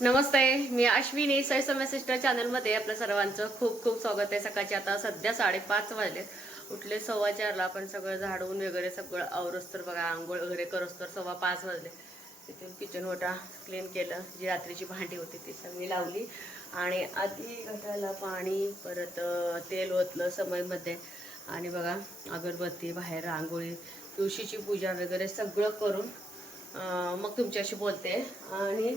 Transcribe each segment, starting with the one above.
नमस्ते मी Ashwini सैसम्य sister चॅनलमध्ये आपल्या सर्वांचं खूप खूप स्वागत आहे. सकाळचे आता सध्या साडेपाच वाजले उठले सव्वा चारला पण सगळं झाडून वगैरे सगळं आवरस तर बघा आंघोळ वगैरे करस तर सव्वा पाच वाजले. तिथून किचन ओटा क्लीन केलं. जी रात्रीची भांडी होती ती सगळी लावली. आणि आधी घटाला पाणी परत तेल ओतलं समयमध्ये. आणि बघा अगरबत्ती बाहेर रांगोळी तुळशीची पूजा वगैरे सगळं करून मग तुमच्याशी बोलते. आणि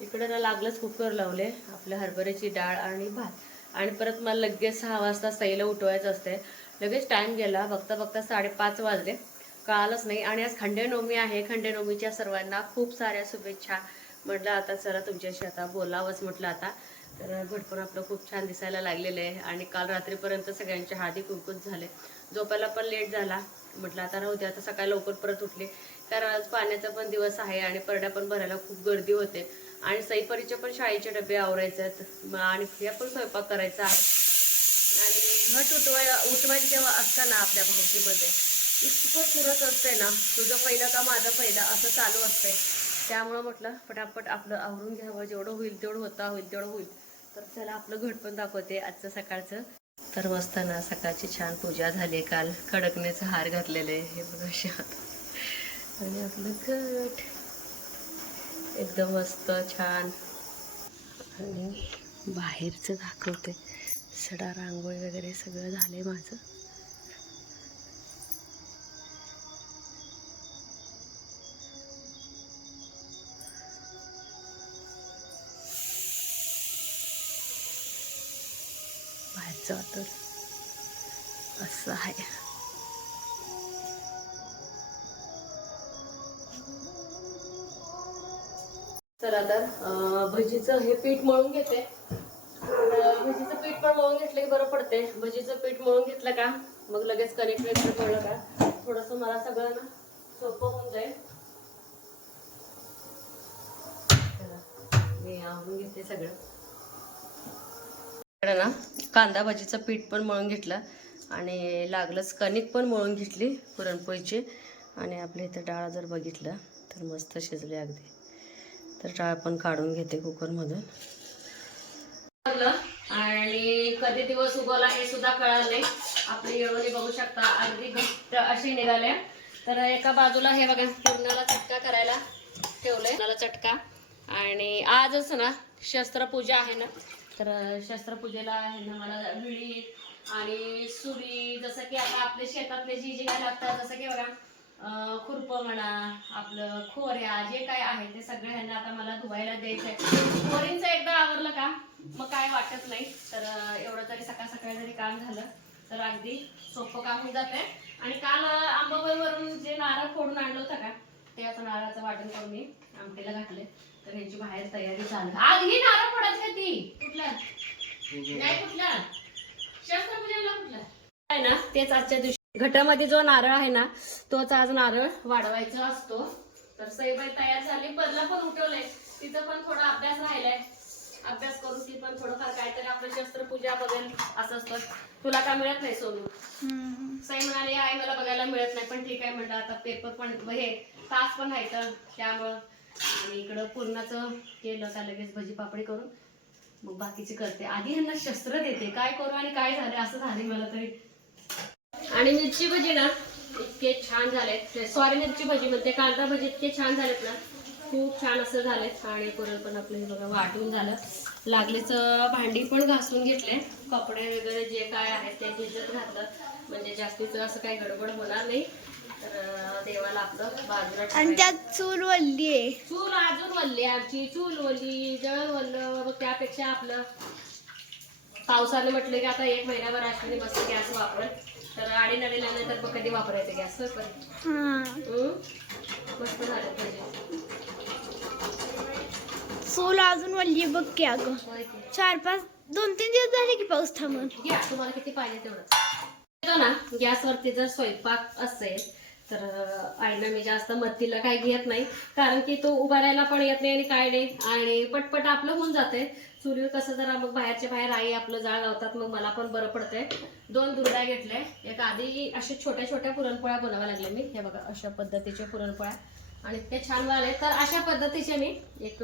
इकडे ना लागलंच कुकर लावले आपल्या हरभऱ्याची डाळ आणि भात. आणि परत मला लगेच सहा वाजता सईला उठवायचं असते. लगेच टाइम गेला बघता बघता साडेपाच वाजले. कळालंच नाही. आणि आज खंडेनवमी आहे. खंडेनवमीच्या सर्वांना खूप साऱ्या शुभेच्छा. म्हटलं आता चला तुमच्याशी आता बोलावंच म्हटलं आता. तर भटपूर आपलं खूप छान दिसायला लागलेलं आहे. आणि काल रात्रीपर्यंत सगळ्यांचे हादी कुंकुत झाले. झोपायला पण लेट झाला. म्हटलं आता राहू दे. आता सकाळी लवकर परत उठले. कारण आज पाण्याचा पण दिवस आहे आणि परड्या पण भरायला खूप गर्दी होते. आणि सईपरीचे पण शाळेचे डबे आवरायचे आहेत. आणि फ्रिया पण स्वयंपाक करायचा आहे. आणि घट उठवाय उठवायची जेव्हा असतं ना आपल्या भावकीमध्ये. इतकं सुरत असते ना. तुझं पहिलं का माझं पहिलं असं चालू असते त्यामुळं म्हटलं पटापट आपलं आवरून घ्यावं. जेवढं होईल तेवढं होता होईल तेवढं होईल. तर चला आपलं घट पण दाखवते आजचं सकाळचं. तर मस्त ना सकाळची छान पूजा झाली काल. कडकण्याचं हार घातलेले हे बघा शात आणि आपलं घट. एकदम मस्त छान. आणि बाहेरचं दाखवते. सडा रांगोळी वगैरे सगळं झालं आहे माझं. बाहेरचं वातावरण असं आहे. तर आता भजीचं हे पीठ मळून घेते. भजीचं पीठ पण मळून घेतलं की बरं पडते भजीचं पीठ मळून घेतलं का? मग लगेच कणिक वेगळं पडलं का? थोडंसं मला सगळं ना सोपं होऊन जाईल. मी आवडून घेते सगळं. ना कांदा भाजीचं पीठ पण मळून घेतलं आणि लागलंच कणिक पण मळून घेतली पुरणपोळीची. आणि आपल्या इथं डाळ जर बघितलं तर मस्त शिजले अगदी. तर डाळ पण काढून घेते कुकरमधून. आणि कधी दिवस उगवला हे सुद्धा कळालं नाही. आपली येळवणी बघू शकता अगदी घट्ट अशी निघाले तर एका बाजूला हे बघा पूर्णाला चटका करायला ठेवलंय. मला चटका. आणि आजच ना शस्त्रपूजा आहे ना. तर शस्त्रपूजेला आहे ना मला विळी आणि सुरी जसं की आता आपल्या शेतातले जी जी काय लागतात जसं की बघा खुरपं म्हणा आपलं खोऱ्या जे काय आहे ते सगळे ह्यांना आता मला धुवायला द्यायचंय. खोरींचं एकदा आवरलं का? मग काय वाटत नाही. तर एवढं तरी सकाळ सकाळी जरी काम झालं तर अगदी सोपं काम होऊन जाते आणि काल आंबाबाईवरून जे नारळ फोडून आणलं होतं का ते आता नारळाचं वाटण करून मी आमटीला घातले तर ह्याची बाहेर तयारी चालू आज ही नारळ फोडायची का ती. कुठल्या नाही कुठला? आहे ना तेच आजच्या दिवशी घटामध्ये जो नारळ आहे ना तोच आज नारळ वाढवायचा असतो. तर सईबाई तयार झाली. पदला पण उठवलंय. तिचं पण थोडा अभ्यास राहिलाय. अभ्यास करून ती पण थोडंफार काहीतरी आपलं शस्त्रपूजा बघेल असं असतं. तुला काय मिळत नाही सोनू? सई म्हणाली आई मला बघायला मिळत नाही. पण ठीक आहे म्हणलं आता पेपर पण हे तास पण आहे तर त्यामुळं आणि इकडं पूर्णाचं केलं का लगेच भजी पापडी करून. मग बाकीचे करते. आधी ह्यांना शस्त्र देते. काय करू आणि काय झालं असं झाले मला तरी. आणि मिरची भजी ना इतके छान झालेत. सॉरी मिरची भजी म्हणते कांदा भजी इतके छान झालेत ना. खूप छान असं झालेत आणि परत पण आपलं हे बघा वाटून झालं. लागलेच भांडी पण घासून घेतले. कपडे वगैरे जे काय आहेत ते भिजत घातलं. म्हणजे जास्तीचं असं काही गडबड होणार नाही. तर देवाला आपलं बाजूला आणि. त्यात चूल वल्ली आहे. चूल अजून वल्ली आमची. चूल वल्ली जळ वल्ल मग त्यापेक्षा आपलं. पावसाने म्हटलं की आता एक महिन्याभर अश्विनी मस्त गॅस वापरत. तर आडी नडीला नाही तर मग कधी वापरायचं गॅस? होय पण. हा. हम्म? मस्त झालं पाहिजे. चूल अजून वल्ली बघ की अगं. चार पाच दोन तीन दिवस झाले की पाऊस थांबून. घ्या तुम्हाला किती पाहिजे तेवढं ना गॅसवरती जर स्वयंपाक असेल तर आईला मी जास्त मदतीला काही घेत नाही. कारण की तो उभा राहायला पण येत नाही आणि काय नाही. आणि पटपट आपलं होऊन जाते चुलीवर कसं जरा मग बाहेरच्या बाहेर आई आपलं जाळ लावतात मग मला पण बरं पडतंय. दोन दुर्ड्या घेतल्या. एक आधी अशा छोट्या छोट्या पुरणपोळ्या बनवायला लागल्या मी. हे बघा अशा पद्धतीच्या पुरणपोळ्या. आणि ते छान झाले. तर अशा पद्धतीचे मी एक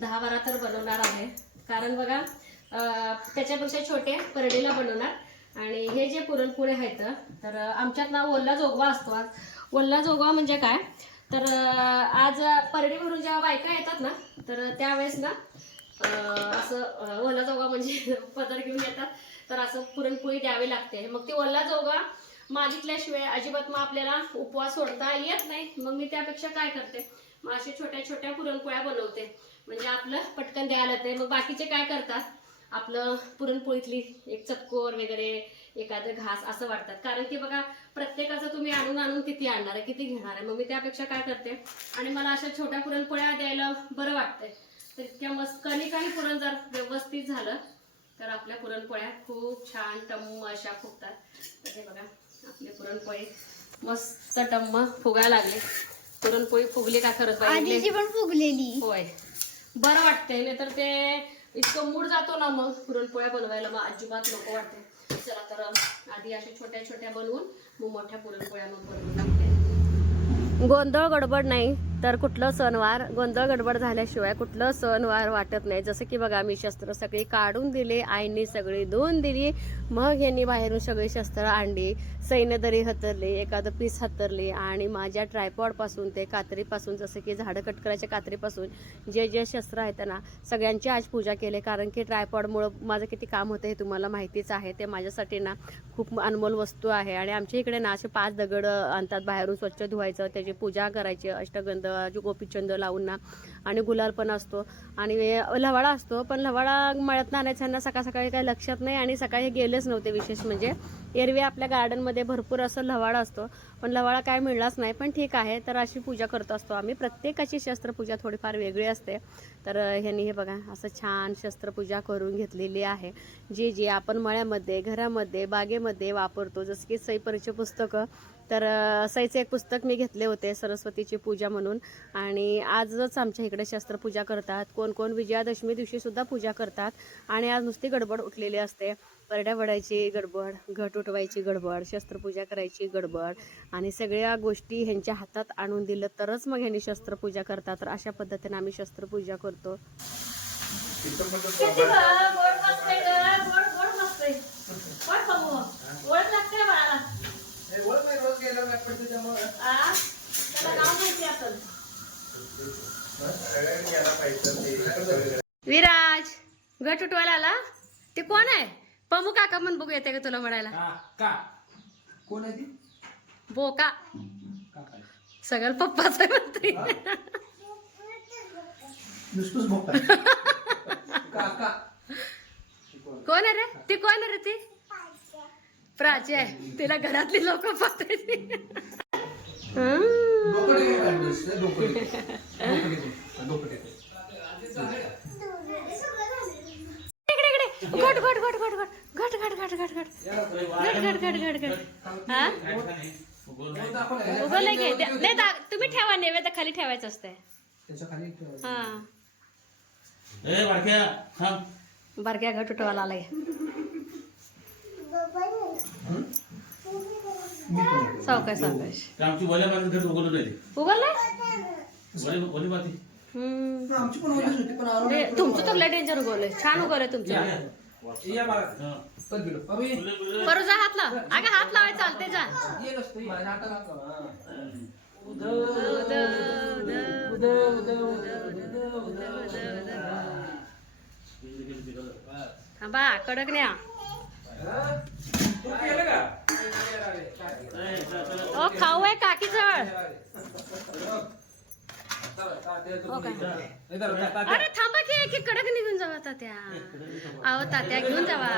दहा बारा तर बनवणार आहे. कारण बघा त्याच्यापेक्षा छोटे परडीला बनवणार. आणि हे जे पुरणपोळे आहेत तर आमच्यात ना ओल्ला जोगवा असतो. आज ओल्ला जोगवा म्हणजे काय? तर आज परडी भरून जेव्हा बायका येतात ना तर त्यावेळेस ना असं अं, ओला जोगा म्हणजे पदर घेऊन येतात. तर असं पुरणपोळी द्यावी लागते. मग ती ओला जोगा मागितल्याशिवाय अजिबात मग आपल्याला उपवास सोडता येत नाही. मग मी त्यापेक्षा काय करते? मग अशा छोट्या छोट्या पुरणपोळ्या बनवते. म्हणजे आपलं पटकन द्यायला ते मग बाकीचे काय करतात? आपलं पुरणपोळीतली एक चक्कोर वगैरे एखादं घास असं वाटतात कारण की बघा प्रत्येकाचं तुम्ही आणून आणून किती आणणार आहे किती घेणार आहे. मग मी त्यापेक्षा काय करते? आणि मला अशा छोट्या पुरणपोळ्या द्यायला बरं वाटतंय. तर इतक्या मस्त कणिकाही पुरण जर व्यवस्थित झालं. तर आपल्या पुरणपोळ्या खूप छान टम्म अशा फुगतात. हे बघा आपले पुरणपोळी मस्त टम्म फुगायला लागले. पुरणपोळी फुगली का खरंच? आधीची पण फुगलेली. होय. बरं वाटतंय नाही तर ते इतकं मूड जातो ना मग पुरणपोळ्या बनवायला मग अजिबात नको वाटते चला तर आधी अशा छोट्या छोट्या बनवून मग मोठ्या पुरणपोळ्या मग बनवून टाकते. गोंधळ गडबड नाही. तर कुठलं सणवार गोंधळ गडबड झाल्याशिवाय कुठलं सणवार वाटत नाही. जसं की बघा मी शस्त्र सगळी काढून दिले आईंनी सगळी धुवून दिली मग यांनी बाहेरून सगळी शस्त्र आणली सैन्यदरी हतरली एखादं पीस हतरली आणि माझ्या ट्रायपॉडपासून ते कात्रीपासून जसं की झाडं कट करायच्या कात्रीपासून जे जे शस्त्र आहेत ना सगळ्यांची आज पूजा केली. कारण की ट्रायपॉडमुळं माझं किती काम होतं हे तुम्हाला माहितीच आहे. ते माझ्यासाठी ना खूप अनमोल वस्तू आहे. आणि आमच्या इकडे ना असे पाच दगड आणतात बाहेरून स्वच्छ धुवायचं त्याची पूजा करायची अष्टगंध गोपीचंद लावून. ना आणि गुलाल पण असतो. आणि लवाडा असतो पण लवाडा मळत आणायच्यांना सकाळ सकाळी काही लक्षात नाही आणि सकाळी गेलेच नव्हते विशेष म्हणजे. एरवी आपल्या गार्डनमध्ये भरपूर असं लवाडा असतो. पण लवाळा काय मिळलाच नाही पण ठीक आहे. तर अशी पूजा करत असतो आम्ही. प्रत्येकाची शस्त्रपूजा थोडीफार वेगळी असते. तर ह्यांनी हे बघा असं छान शस्त्रपूजा करून घेतलेली आहे. जे जे आपण मळ्यामध्ये घरामध्ये बागेमध्ये वापरतो जसं की सैपरीचे पुस्तकं तर अ, एक पुस्तक मी घेतले होते सरस्वतीची पूजा म्हणून. आणि आजच आमच्या इकडे शस्त्रपूजा करतात. कोण कोण विजयादशमी दिवशीसुद्धा पूजा करतात. आणि आज नुसती गडबड उठलेली असते. परड्या वडायची गडबड घट उठवायची गडबड शस्त्रपूजा करायची गडबड आणि सगळ्या गोष्टी ह्यांच्या हातात आणून दिलं तरच मग ह्यांनी शस्त्रपूजा करतात. तर अशा पद्धतीने आम्ही शस्त्रपूजा करतो. विराज गट उठवायला आला? ते कोण आहे? पमू काका म्हण बघू येते का तुला म्हणायला का कोण आहे ती? बोका. का काय सगळं पप्पाच म्हणते. नुसतंच कोण आहे रे? ती कोण आहे रे ती? प्राची आहे. तिला घरातली लोक घट घट घट घट घट. घट घट घट घट घट. घट घट घट घट घट. हा? दे- दे दा- तुम्ही ठेवा नैवेद्य खाली ठेवायचं असतंय. त्याच्याखाली ठेवायचं. हा. ए बारक्या थांब. बारक्या घट उठवायला आलाय. सावकाश सावकाश. आमची वल्या घर नाही माती तुमचं तर लय डेंजर उगवलंय. छान उगवलंय तुमचं. करू जा हात लाव अगं हात लावाय चालते जा. बा कडक नाही ओ खाऊ आहे काकी जवळ. अरे थांबा की की कडक निघून जावा तात्या. अहो तात्या घेऊन जावा.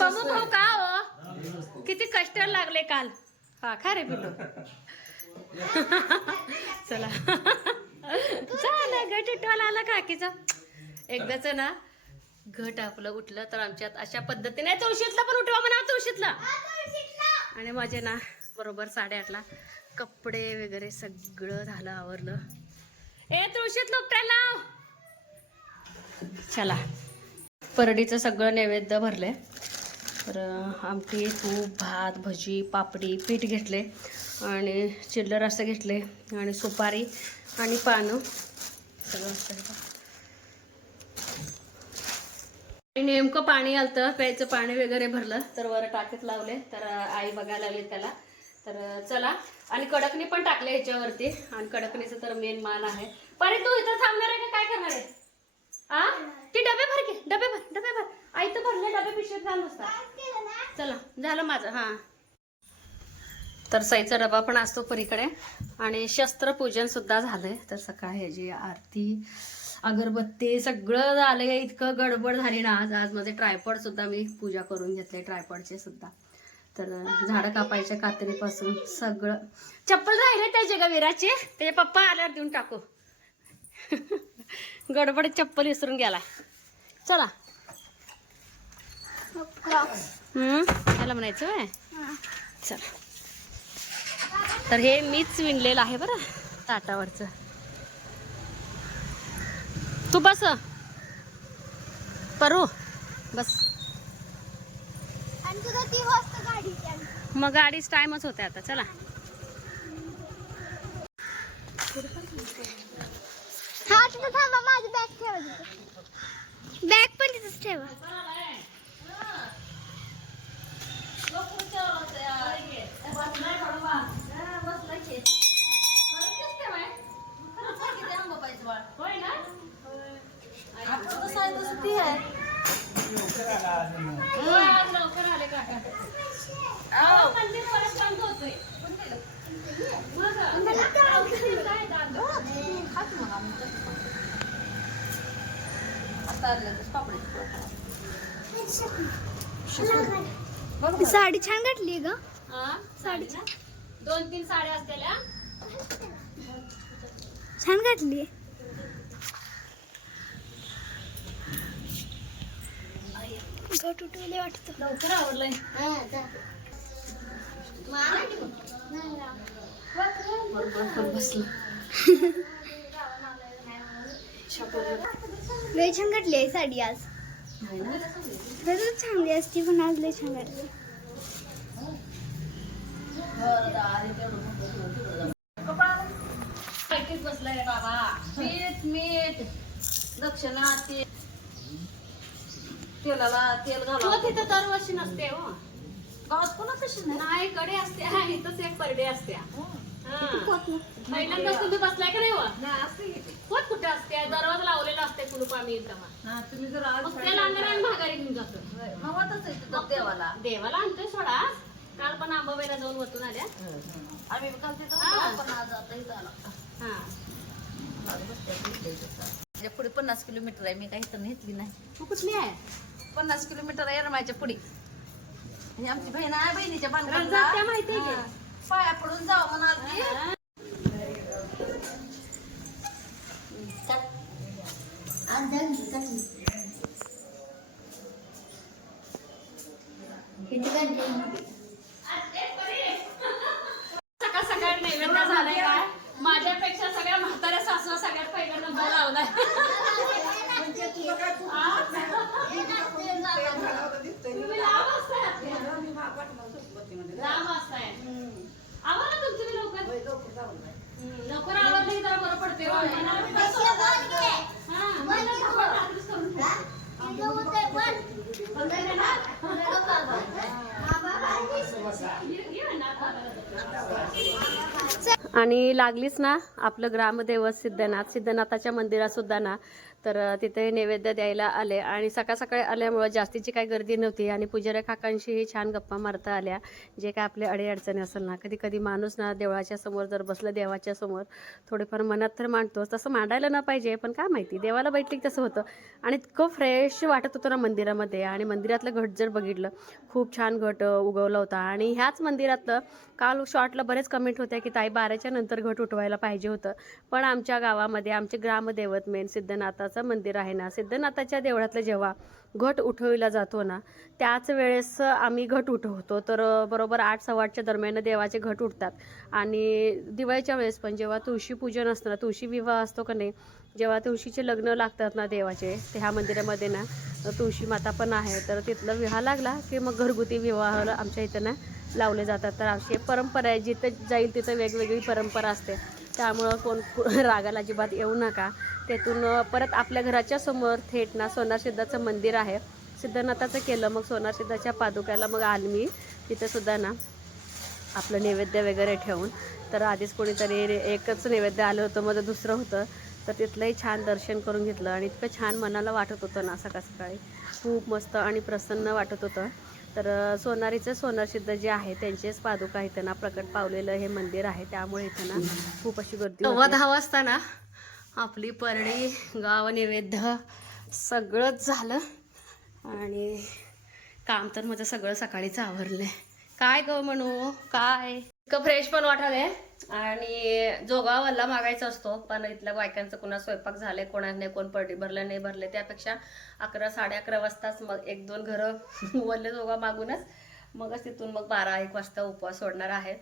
बघू भाऊ का हो? किती कष्ट लागले काल. पाखा रे पिल्लू चला. झालं घट आला काकीचा. एकदाच ना घट आपलं उठलं तर आमच्यात अशा पद्धतीने तुळशीतला पण उठवा म्हणा तुळशीतला आणि माझे ना बरोबर साडेआठला कपडे वगैरे सगळं झालं आवरलं. ए तुळशीत लोकटायला लाव. चला. परडीचं सगळं नैवेद्य भरले तर आमटी तूप भात भजी पापडी पीठ घेतले आणि चिल्लर असं घेतले आणि सुपारी आणि पानं. सगळं असतं इथं. आणि नेमकं पाणी आलतं प्यायचं पाणी वगैरे भरलं तर वर टाकीत लावले तर आई बघायला लागली त्याला. तर चला. आणि कडकणी पण टाकले ह्याच्यावरती. आणि कडकणीचं तर मेन मान आहे. परे तू इथं थांबणार आहे का? काय करणार आहे? आ? ती डबे भर घे डबे भर डबे भर. आई तर भरले डबे पिशवीत घाल नुसता. चला झालं माझं हा. तर साईचा डबा पण असतो परीकडे. आणि शस्त्रपूजन सुद्धा झालंय. तर सकाळी ह्याची आरती अगरबत्ती सगळं झालंय इतकं गडबड झाली ना आज. आज माझे ट्रायपॉड सुद्धा मी पूजा करून घेतले ट्रायपॉडचे सुद्धा. तर झाडं कापायच्या कात्रीपासून सगळं. चप्पल राहिले त्याचे का विराचे. त्याचे पप्पा आल्यावर देऊन टाकू. गडबड चप्पल विसरून गेला. चला. त्याला म्हणायचं आहे चला. तर हे मीच विणलेलं आहे बरं ताटावरचं. तू बस. परू. बस. मग गाडीच टाइमच होते आता. चला. हा तिथं थांबा माझी बॅग ठेवा तिथं. बॅग पण तिथंच ठेवा लवकर आले काका अहो, मंदिर परत बंद होतोय. मग, काय दादा? साडी छान घातली ग. हा? साडी ना? दोन तीन साड्या असलेल्या छान घातली उठवले वाटतं. लवकर आवडलंय लय छान घातली आहे साडी आज. खरंच चांगली असती पण आज लय छान बसलाय बाबा मीठ मीठ दक्षिणा तेल तेलाला तेल तो तिथं दरवर्षी नसते हो. गावात कोणा कशी नाही कडे असते हा इथंच एक परडे असते का नाही कुठे असते? दरवाजा लावलेला असते कुलूप आम्ही तुम्ही जर मग त्याला आणि घेऊन जातो. हवातच आहे तिथं देवाला. देवाला आणतोय सोडा. काल पण आंबाबाईला जाऊन वतून आल्या. आम्ही काल तिथं हा. माझ्या पुढे पन्नास किलोमीटर आहे मी काही तर नेतली नाही. तू कुठली आहे? पन्नास किलोमीटर आहे रमायच्या पुढे. आमची बहीण आहे बहिणीच्या त्या माहिती आहे बांधकाम? पाया पडून जाऊ म्हणाल. सकाळ सकाळ नैवेद्य झालाय काय? माझ्यापेक्षा सगळ्या म्हाताऱ्या सासवा सगळ्यात पहिला नंबर लावलाय. तुम्ही लांब असताय. लांब असताय. आवरा तुमचं मी लवकर हम्म, लवकर आवरलं की जरा बरं पडते हो. मनाला बी बरं वाटतं. हा, मला सगळं रात्रीच करून ठेवते. आणि लागलीच ना आपलं ग्रामदैवत सिद्धनाथ सिद्धनाथाच्या मंदिरात सुद्धा ना तर तिथे नैवेद्य द्यायला आले आणि सकाळ सकाळी आल्यामुळं जास्तीची काही गर्दी नव्हती आणि पुजाऱ्या काकांशीही छान गप्पा मारता आल्या. जे काय आपले अडीअडचणी असेल ना कधी कधी माणूस ना देवळाच्या समोर जर बसलं देवाच्या समोर थोडेफार मनात तर मांडतोच. तसं मांडायला न पाहिजे पण काय माहिती देवाला बैठली की तसं होतं. आणि इतकं फ्रेश वाटत होतं ना मंदिरामध्ये आणि मंदिरातलं घट जर बघितलं खूप छान घट उगवला होता. आणि ह्याच मंदिरातलं काल शॉर्टला बरेच कमेंट होत्या की ताई बाराच्या नंतर घट उठवायला पाहिजे होतं. पण आमच्या गावामध्ये आमचे ग्रामदैवत मेन सिद्धनाथाचं मंदिर आहे ना सिद्धनाथाच्या देवळातलं जेव्हा घट उठविला जातो ना त्याच वेळेस आम्ही घट उठवतो. तर बरोबर आठ सव्वा आठच्या दरम्यान देवाचे घट उठतात. आणि दिवाळीच्या वेळेस पण जेव्हा तुळशी पूजन असतं ना तुळशी विवाह असतो का नाही जेव्हा तुळशीचे लग्न लागतात ना देवाचे ते ह्या मंदिरामध्ये ना तुळशी माता पण आहे. तर तिथलं विवाह लागला की मग घरगुती विवाह आमच्या इथं ना लावले जातात. तर अशी परंपरा आहे जिथं जाईल तिथं वेगवेगळी परंपरा असते. त्यामुळं कोण रागाला अजिबात येऊ नका. तेथून परत आपल्या घराच्या समोर थेट ना सोनारसिद्धाचं मंदिर आहे. सिद्धनाथाचं केलं मग सोनारसिद्धाच्या पादुक्याला मग आली मी. तिथंसुद्धा ना आपलं नैवेद्य वगैरे ठेवून. तर आधीच कोणीतरी एकच नैवेद्य आलं होतं माझं दुसरं होतं. तर तिथलंही छान दर्शन करून घेतलं. आणि इतकं छान मनाला वाटत होतं ना सकाळ सकाळी. खूप मस्त आणि प्रसन्न वाटत होतं. तर सोनारीचं सोनारसिद्ध जे आहे त्यांचेच पादुका इथं ना प्रकट पावलेलं हे मंदिर आहे. त्यामुळे इथं ना खूप अशी गर्दी नव्वा दहा वाजता ना आपली परडी गाव नैवेद्य सगळंच झालं. आणि काम तर माझं सगळं सकाळीच आवरलंय. काय ग म्हणू? काय? इतकं फ्रेश पण वाटायलंय आणि जोगा वल्ला मागायचा असतो पण इथल्या बायकांचं कुणा स्वयंपाक झाले कोणाने नाही कोण पडली भरलं नाही भरले त्यापेक्षा अकरा साडे अकरा वाजताच मग एक दोन घरं वरले जोगा मागूनच मगच तिथून मग बारा एक वाजता उपवास सोडणार आहे.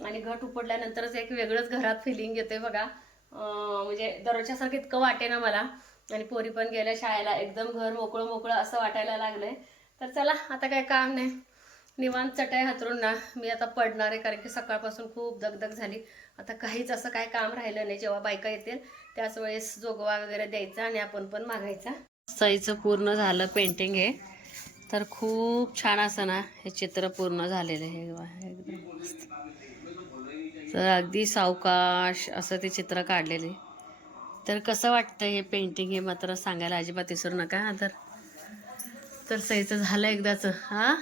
आणि घट उपडल्यानंतरच एक वेगळंच घरात फिलिंग येते बघा. म्हणजे दररोजच्यासारखं इतकं वाटे ना मला. आणि पोरी पण गेल्या शाळेला एकदम घर मोकळं मोकळं असं वाटायला लागलंय. तर चला आता काय काम नाही. निवांत चटाई हातरून ना मी आता पडणार आहे कारण की सकाळपासून खूप दगदग झाली. आता काहीच असं काय काम राहिलं नाही. जेव्हा बायका येतील त्याच वेळेस जोगवा वगैरे द्यायचा आणि आपण पण मागायचा. सईचं पूर्ण झालं पेंटिंग हे. तर खूप छान असं ना हे चित्र पूर्ण झालेलं हे एकदम मस्त. तर अगदी सावकाश असं ते चित्र काढलेले तर कसं वाटतं हे पेंटिंग हे मात्र सांगायला अजिबात विसरू नका तर सईचं झालं एकदाचं हां?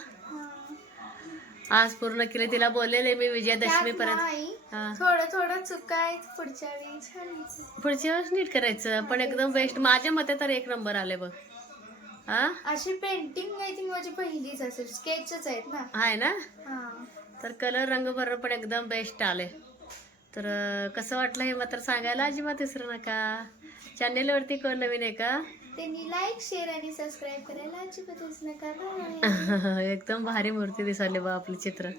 आज पूर्ण केले तिला बोललेले मी विजयादशमी पर्यंत हा. थोडं थोडं चुका आहेत पुढच्या वेळी छान. पुढच्या वेळेस नीट करायचं पण एकदम बेस्ट माझ्या मते तर एक नंबर आले बघ. हा? अशी पेंटिंग आय थिंक माझी पहिलीच असेल स्केचच आहेत ना. आहे ना? हा. तर कलर रंग बरोबर पण एकदम बेस्ट आले तर कसं वाटलं हे मात्र सांगायला अजिबात विसरू नका. चॅनेलवरती कोण नवीन आहे का? त्यांनी लाईक शेअर आणि सबस्क्राईब करायला अजिबातच नका बाय एकदम भारी मूर्ती दिसाली बा आपलं चित्र.